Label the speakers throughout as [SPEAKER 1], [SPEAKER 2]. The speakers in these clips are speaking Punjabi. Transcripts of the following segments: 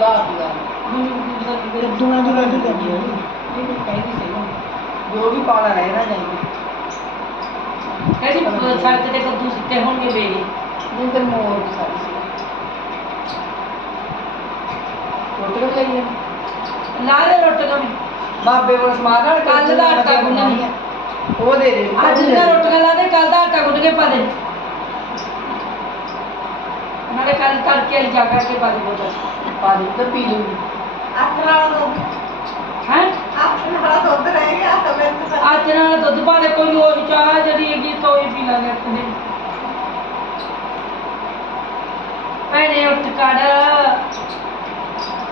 [SPEAKER 1] ਕਰਦੀ ਹੈ
[SPEAKER 2] ਇਹ ਕਹਿੰਦੀ ਸਹੀ ਜੋ ਵੀ ਪਾਉਣਾ ਰਹੇ ਨਾ ਜਾਈਏ
[SPEAKER 3] ਕਹਿੰਦੀ ਸੜਕ ਤੇ ਕੱਦੂ ਸਿੱਟੇ ਹੋਣਗੇ ਵੇਗੇ
[SPEAKER 2] ਨਹੀਂ ਤੇ ਮੋਰ ਦੀ ਸਾਰੀ ਸੀ ਰੋਟੀ ਕਾ ਲਈ
[SPEAKER 3] ਲਾ ਦੇ ਰੋਟੀਆਂ ਵੀ
[SPEAKER 2] ਬਾਬੇ ਕੋਲ ਸਮਾਨ ਨਾਲ
[SPEAKER 3] ਕੱਲ ਦਾ ਆਟਾ ਗੁੰਨਣੀ ਆ।
[SPEAKER 2] ਉਹ ਦੇ ਦੇ।
[SPEAKER 3] ਅੱਜ ਦਾ ਰੋਟੀਆਂ ਲਾ ਦੇ ਕੱਲ ਦਾ ਆਟਾ ਗੁੰਨ ਕੇ ਪਾ ਦੇ। ਨਾਲੇ ਕੱਲ ਤੜਕੇ ਵਾਲੀ ਜਾ ਕਰਕੇ ਪਾ ਦੇ ਬੋਤਲ।
[SPEAKER 2] ਪਾ ਦੇ ਤੇ ਪੀ ਲੂੰਗੀ।
[SPEAKER 3] ਹੈ? ਅੱਜ ਨਾਲ ਦੁੱਧ ਪਾ ਦੇ ਕੋਈ ਹੋਰ ਚਾਹ ਜਿਹੜੀ ਹੈਗੀ ਤੋਈ ਪੀ ਲਾਂਗੇ ਆਪਣੇ ਭੈਣੇ ਉੱਠ ਕੜ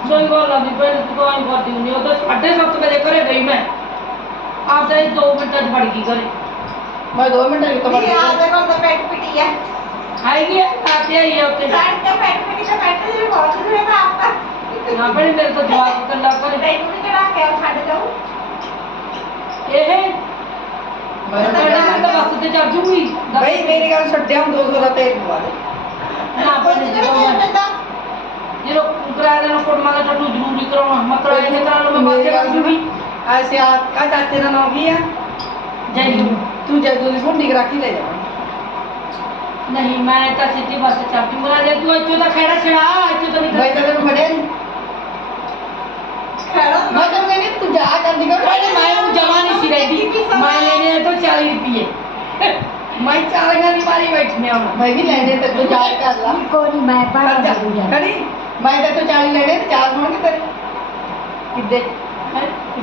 [SPEAKER 3] ਸੋਈ ਆ ਵੀ ਭੈਣੇ ਤੂੰ ਕੋਈ ਕਰਦੀ ਹੁੰਦੀ ਉਹ ਤਾਂ 7:30 ਵਜੇ ਘਰੇ ਗਈ ਮੈਂ। ਆਪਦਾ ਹੀ 2 ਮਿੰਟਾਂ 'ਚ ਵੜ ਗਈ ਘਰੇ।
[SPEAKER 2] ਮੈਂ 2 ਮਿੰਟ ਵਿੱਚ ਕਮਰ
[SPEAKER 3] ਆਏਗੀ ਆਤੇ ਆਈ ਆ ਉੱਤੇ ਨਾ ਭੈਣੇ ਮੇਰੇ ਤੋਂ ਜਵਾਬ ਕੱਲਾ ਘਰੇ ਇਹ
[SPEAKER 2] ਮੈਂ
[SPEAKER 3] ਭੈਣੇ ਮੈਂ ਤਾਂ ਬੱਸ ਤੇ ਚੱਲ ਜੂਗੀ।
[SPEAKER 2] ਬਈ ਮੇਰੀ ਗੱਲ ਛੱਡਿਆ ਹੁਣ 200 ਦਾ ਤੇਲ ਪਵਾ ਦੇ।
[SPEAKER 3] ਨਾ ਜਦੋਂ ਮੈਂ ਜਦੋਂ ਕਿਰਾਏ ਦਾ ਕੋਟਮਾ ਦਾ ਟੱਟੂ ਜ਼ਰੂਰੀ ਕਰਾਉਣਾ। ਮੈਂ ਕਿਰਾਏ ਦੇ ਕਰਾ ਲਵਾਂ ਮੈਂ ਬਾਅਦ ਲੂੰਗੀ
[SPEAKER 2] ਐਸੇ ਆ ਆ ਚਾਚੇ ਦਾ ਨਾਮ ਕੀ ਆ?
[SPEAKER 3] ਜੈ ਹਿੰਦ।
[SPEAKER 2] ਤੂੰ ਜਦੋਂ ਦੀ ਫੋਨ ਨਿਕ ਰੱਖੀ ਲੈ ਜਾ।
[SPEAKER 3] ਨਹੀਂ ਮੈਂ ਤਾਂ ਸਿੱਧੀ ਬੱਸ ਚੱਲ ਜੂੰਗਾ ਜੇ ਤੂੰ ਇੱਥੋਂ ਦਾ ਖੜਾ ਛੜਾ ਇੱਥੋਂ ਤਾਂ
[SPEAKER 2] ਮੈਂ
[SPEAKER 3] ਨਹੀਂ
[SPEAKER 2] ਤਾਂ ਤੈਨੂੰ ਫੜਿਆ ਨਹੀਂ ਮੈਂ ਤਾਂ ਕਹਿੰਦੀ ਤੂੰ ਜਾ ਜਲਦੀ ਕਰ
[SPEAKER 3] ਪਹਿਲੇ ਮੈਂ ਉਹ ਜਮਾ ਨਹੀਂ ਸੀ ਰਹਿੰਦੀ। ਮੈਂ ਲੈਣੇ ਤੋਂ 40 ਰੁਪਏ
[SPEAKER 2] ਮੈਂ ਚਾਲੀਆਂ ਦੀ ਮਾਰੀ ਬੈਠੀ ਆ ਹੁਣ। ਮੈਂ ਵੀ ਲੈਣੇ ਤੇ ਤੂੰ ਜਾ ਕਰ ਲਾ।
[SPEAKER 1] ਕੋਈ ਨਹੀਂ ਮੈਂ
[SPEAKER 2] ਕਰ ਜਾ।
[SPEAKER 1] ਦੂੰਗਾ।
[SPEAKER 2] ਖੜੀ। ਮੈਂ ਤਾਂ ਤੂੰ 40 ਲੈਣੇ ਤੇ ਚਾਰ ਹੋਣਗੇ ਤੇਰੇ। ਕਿੱਦੇ?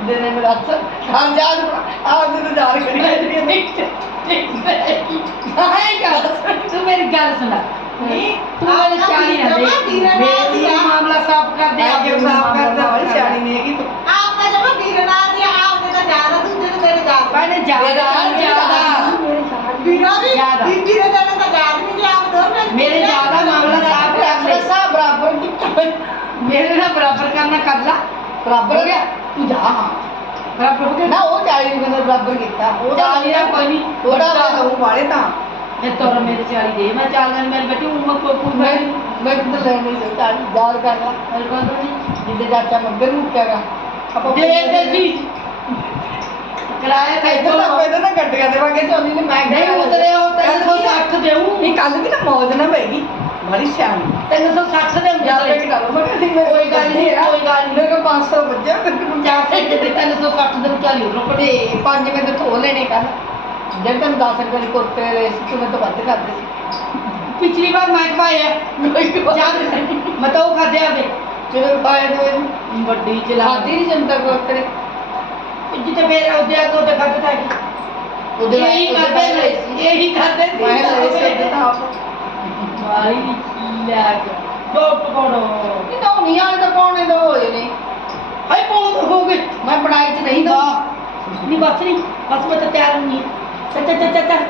[SPEAKER 2] ਹੈਂ? ਕਿੱਦੇ ਨੇ ਮੇਰਾ ਹੱਥ ਹਾਂ ਜਾ ਆ ਤੂੰ ਜਾ ਕਰੀ ਜਾਂਦੀ ਹੈ ਨਹੀਂ ਕਰ
[SPEAKER 3] ਤੂੰ ਮੇਰੀ ਗੱਲ ਸੁਣ। ਤੂੰ ਮੇਰੇ 40 ਨਾ ਦੇ ਮੇਰੇ ਮਾਮਲਾ ਸਾਫ਼ ਕਰ ਦੇ
[SPEAKER 2] ਕਿਉਂ ਸਾਫ਼ ਕਰਦਾ? ਬੜੀ ਸਿਆਣੀ ਨਹੀਂ ਹੈਗੀ ਤੂੰ। ਮੈਨੇ ਜ਼ਿਆਦਾ ਜ਼ਿਆਦਾ ਮੇਰੇ ਜ਼ਿਆਦਾ ਮਾਮਲਾ ਸਾਫ਼ ਕਰ ਲੈ। ਸਾ ਬਰਾਬਰ
[SPEAKER 3] ਮੇਰੇ ਨਾਲ ਬਰਾਬਰ ਕਰਨਾ ਕਰ ਲਾ।
[SPEAKER 2] ਬਰਾਬਰ ਹੋ ਗਿਆ। ਤੂੰ ਜਾ। ਹਾਂ
[SPEAKER 3] ਬਰਾਬਰ ਹੋ ਗਿਆ
[SPEAKER 2] ਨਾ ਉਹ 40 ਰੁਪਏ ਦਾ ਬਰਾਬਰ ਕੀਤਾ। ਉਹ ਤਾਂ
[SPEAKER 3] ਚਾਲੀ ਦਾ ਕੋਈ ਨਹੀਂ
[SPEAKER 2] ਉਹਦਾ ਮੈਂ ਦਊਂ ਵਾਲੇ ਤਾਂ।
[SPEAKER 3] ਮੈਂ ਤੋਰ ਮੇਰੇ 40 ਦੇ। ਮੈਂ ਚਾਲ ਦਿਨ ਮੇਰੇ ਬੈਠੀ ਮੈਂ ਕੋਈ ਕੋਈ
[SPEAKER 2] ਮੈਂ
[SPEAKER 3] ਮੈਂ
[SPEAKER 2] ਮੈਂ ਕਿਤੇ ਲੈਣ ਨਹੀਂ ਸਕਦਾ ਯਾਦ ਕਰ ਲਾ।
[SPEAKER 3] ਮੇਰੇ ਕੋਲ ਤਾਂ ਨਹੀਂ
[SPEAKER 2] ਜਿੱਦੇ ਚਾਚਾ ਮੰਗੇ ਨੂੰ ਕਿਹਾਗਾ ਆਪਾਂ
[SPEAKER 3] ਦੇ ਦੇ ਜੀ। ਕਿਰਾਇਆ ਤਾਂ
[SPEAKER 2] ਇੱਧਰ ਤਾਂ
[SPEAKER 3] ਇੱਥੋਂ
[SPEAKER 2] ਪਹਿਲਾਂ ਨਾ ਗੱਡੀਆਂ ਦੇ ਵਾਗੇ ਚੋਲੀ ਨੇ ਮੈਂ
[SPEAKER 3] ਨਹੀਂ ਉਤਰੇ ਉਹ 360 ਦੇਉਂ
[SPEAKER 2] ਨਹੀਂ ਕੱਲ ਵੀ ਤਾਂ ਮੌਜ ਨਾ ਪੈਗੀ ਬੜੀ ਸਿਆਣੀ।
[SPEAKER 3] 360 ਦੇ
[SPEAKER 2] ਯਾਰ ਮੈਂ ਕਿਹਾ ਮੈਂ ਕਿਹਾ
[SPEAKER 3] ਕੋਈ ਨਹੀਂ, ਕੋਈ।
[SPEAKER 2] ਮੇਰੇ ਕੋਲ 500 ਬੱਜਿਆ ਤੇ ਤੈਨੂੰ
[SPEAKER 3] ਚਾਰ ਸੇ ਤੇ 360 ਦੇ 40 ਰੁਪਏ
[SPEAKER 2] ਤੇ ਪੰਜ ਮੈਂ ਤੇ ਧੋ ਲੈਣੇ ਕੱਲ ਜਦ ਤੈਨੂੰ 10 ਰੁਪਏ ਦੀ ਕੁਰਤੇ ਦੇ ਸੀ ਤੂੰ ਮੈਨੂੰ ਤਾਂ ਵੱਧ ਕਰਦੇ ਸੀ।
[SPEAKER 3] ਪਿਛਲੀ ਵਾਰ ਮੈਂ ਖਵਾਇਆ ਯਾਦ ਮੈਂ ਤਾਂ ਉਹ ਖਾਦਿਆ ਵੇ
[SPEAKER 2] ਜਦੋਂ ਪਾਏ ਤੇ
[SPEAKER 3] ਵੱਡੀ ਚਲਾ।
[SPEAKER 2] ਖਾਦੀ ਨਹੀਂ ਜਨਤਾ ਕੁਰਤੇ
[SPEAKER 3] ਜਿੱਤੇ ਫੇਰ ਉਹਦੇ ਅੱਗੇ ਉਹਦੇ ਖਾਦੇ ਤਾਂ
[SPEAKER 2] ਉਹਦੇ
[SPEAKER 3] ਇਹੀ ਖਾਦੇ ਨੇ। ਇਹੀ ਖਾਦੇ ਸੀ।
[SPEAKER 2] ਮੈਂ ਲੈ ਸਕਦਾ ਤਾਂ ਆਪ।
[SPEAKER 3] ਭਾਈ ਲੈ ਕੇ। ਦੋ ਪਕੌੜੋ
[SPEAKER 2] ਨਹੀਂ ਤਾਂ ਨਹੀਂ ਆਲੇ ਤਾਂ ਪਾਉਣੇ ਦੋ ਹੋਏ ਨੇ
[SPEAKER 3] ਹਾਈ ਗਏ
[SPEAKER 2] ਮੈਂ ਬਣਾਈ ਚ ਨਹੀਂ ਦੋ
[SPEAKER 3] ਨਹੀਂ ਬਸ ਨਹੀਂ ਬਸ ਮੈਂ ਤਾਂ ਤਿਆਰ ਨਹੀਂ ਚੱਲ ਚੱਲ ਚੱਲ ਚੱਲ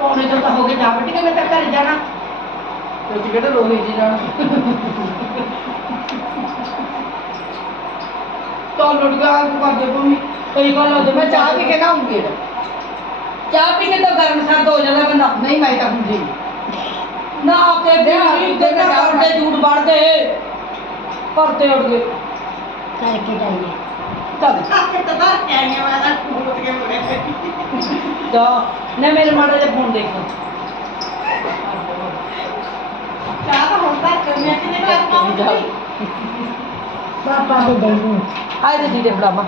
[SPEAKER 3] ਪੌਣੇ ਤੋਂ ਤਾਂ ਹੋ ਗਏ ਜਾ ਬਟੀ ਕੇ ਮੈਂ ਤਾਂ ਘਰ ਜਾਣਾ।
[SPEAKER 2] ਤੁਸੀਂ ਕਿਹੜੇ ਰੋਹੀ ਜੀ ਨਾਲ
[SPEAKER 3] ਤਾਂ ਲੁੱਟ ਗਿਆ ਤੂੰ ਕਰਦੇ ਭੂਮੀ ਕੋਈ ਗੱਲ ਹੋ
[SPEAKER 2] ਮੈਂ ਚਾਹ ਪੀ ਕੇ ਨਾ ਆਉਂਗੀ
[SPEAKER 3] ਚਾਹ ਪੀ ਕੇ ਤਾਂ ਗਰਮ ਸਰਦ ਹੋ ਜਾਂਦਾ ਬੰਦਾ।
[SPEAKER 2] ਨਹੀਂ ਮੈਂ ਤਾਂ ਹੁੰਦੀ
[SPEAKER 3] ਨਾ ਕੇ
[SPEAKER 2] ਦੇ ਆ,
[SPEAKER 3] ਵੀ
[SPEAKER 2] ਦੇ
[SPEAKER 3] ਕਰਦੇ ਝੂਠ ਵੜਦੇ ਕਰਤੇ ਉੱਡ ਗਏ।
[SPEAKER 1] ਕਰਕੇ ਜਾਈਏ।
[SPEAKER 3] ਤਦ ਦਾ ਨਾ ਮੇਰੇ ਮਾੜਾ ਜਿਹਾ ਫੋਨ ਦੇਖੋ।
[SPEAKER 1] ਪਾਪਾ ਦੇ ਦੇ ਦੂੰ
[SPEAKER 3] ਆਏ ਤੇ ਦੀਦੇ ਬੜਾ ਮਾ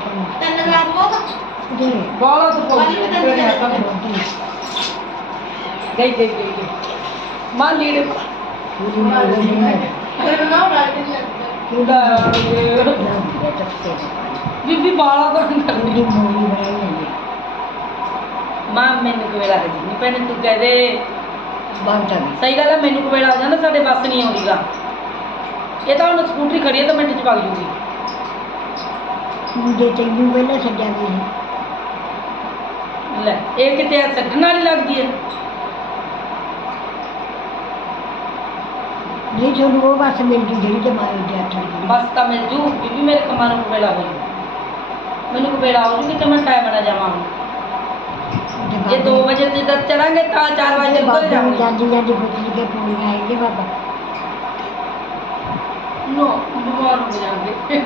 [SPEAKER 1] ਜੀ
[SPEAKER 3] ਬਾਲਾ ਤੋਂ ਫੋਨ ਗਈ ਗਈ ਗਈ ਗਈ। ਮਾਂ ਲੀੜੇ।
[SPEAKER 1] ਪੂਰੀ ਮੇਰੀ ਨਹੀਂ
[SPEAKER 2] ਮੇਰੇ
[SPEAKER 3] ਮੁੰਡਾ ਬੀਬੀ ਬਾਲਾ ਕਰਨੀ
[SPEAKER 1] ਹੈ
[SPEAKER 3] ਮਾਂ ਮੈਨੂੰ ਲੱਗ ਜੀ ਨਹੀਂ ਪੈਣੇ ਤੂੰ ਕਹਦੇ
[SPEAKER 1] ਬੰਦ ਕਰ
[SPEAKER 3] ਸਹੀ ਗੱਲ ਹੈ ਮੈਨੂੰ ਕੋਈ ਵੇਲਾ ਆ ਜਾਂਦਾ ਸਾਡੇ ਬੱਸ ਨਹੀਂ ਆਉਂਦੀਗਾ। ਇਹ ਤਾਂ ਹੁਣ ਸਕੂਟਰੀ ਖੜੀ ਹੈ ਤਾਂ ਮਿੰਟ ਚ ਵਗ ਜੂਗੀ।
[SPEAKER 1] ਤੂੰ ਜੇ ਤੈਨੂੰ ਪਹਿਲਾਂ ਸੱਜਾ ਗਈ
[SPEAKER 3] ਲੈ ਇਹ ਕਿਤੇ ਆ ਛੱਡਣ ਵਾਲੀ ਲੱਗਦੀ ਹੈ
[SPEAKER 1] ਜੇ ਤੁਹਾਨੂੰ ਉਹ ਬੱਸ ਮਿਲ ਗਈ ਜਿਹੜੀ ਤੇ ਤੇ ਅੱਠ ਦੀ।
[SPEAKER 3] ਬਸ ਤਾਂ ਮਿਲ ਜੂ। ਬੀਬੀ ਮੇਰੇ ਕਮਾਂ ਨੂੰ ਵੇਲਾ ਹੋ ਜੂ ਮੈਨੂੰ ਵੇਲਾ ਹੋ ਜੂ ਕਿ ਮੈਂ ਟਾਈਮ ਨਾਲ ਜਾਵਾਂ। ਜੇ 2 ਵਜੇ ਤੇ ਤੱਕ ਚੜਾਂਗੇ ਤਾਂ 4 ਵਜੇ ਉੱਧਰ ਜਾਵਾਂਗੇ।
[SPEAKER 1] ਜਾਂਦੀ ਜਾਂਦੀ ਪੁੱਛ ਕੇ ਪੂਰੀ ਆਏਗੀ ਬਾਬਾ।
[SPEAKER 3] ਦੂਰੋਂ ਬਿਮਾਰ ਹੋ ਜਾਣਗੇ